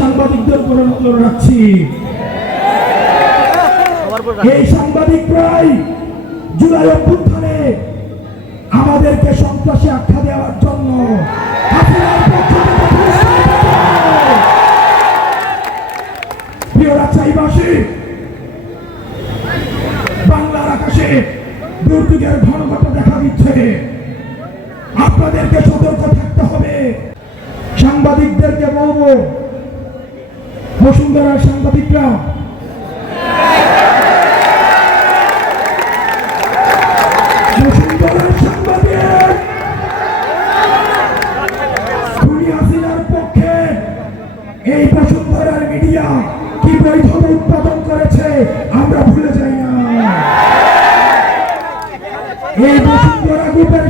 সাংবাদিকদের উপরে নজর রাখছি এই সাংবাদিকরাই জুলাই অভ্যুত্থানে আমাদেরকে সন্ত্রাসী আখ্যা দেওয়ার জন্য। প্রিয় বাংলার আকাশে দুর্যোগের ঘনঘটা দেখা দিচ্ছে আপনাদেরকে সতর্ক থাকতে হবে সাংবাদিকদেরকে বলব বসুন্ধরার সাংবাদিকরা। পক্ষে মিডিয়া উৎপাদন করেছে আমরা ভুলে যাই না। এই বসুন্ধরা গ্রুপের